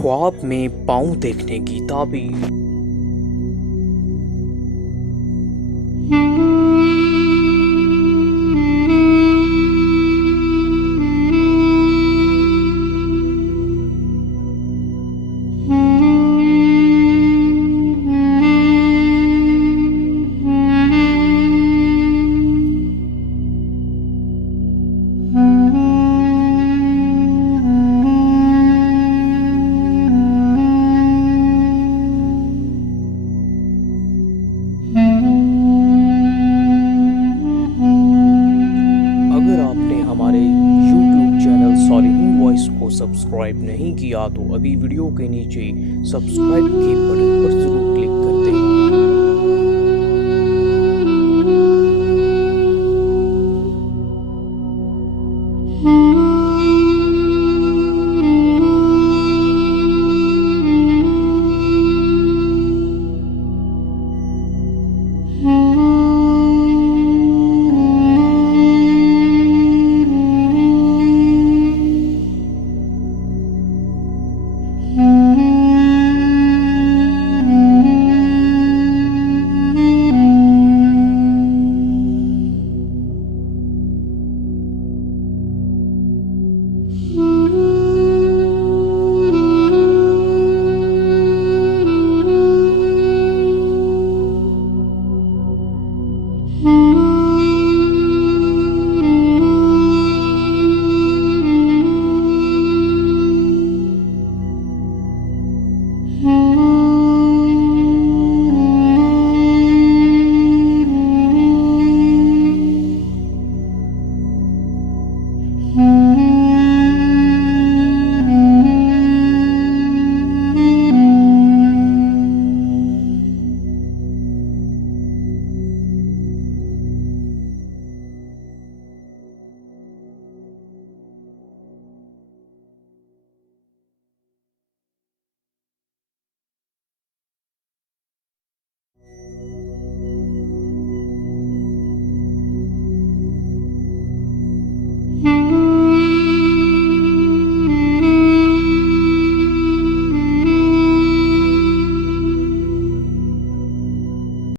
ख्वाब में पाँव देखने की ताबीर। अगर आपने हमारे YouTube चैनल सॉलिहिंद वॉइस को सब्सक्राइब नहीं किया तो अभी वीडियो के नीचे सब्सक्राइब के बटन पर जरूर क्लिक कर दें।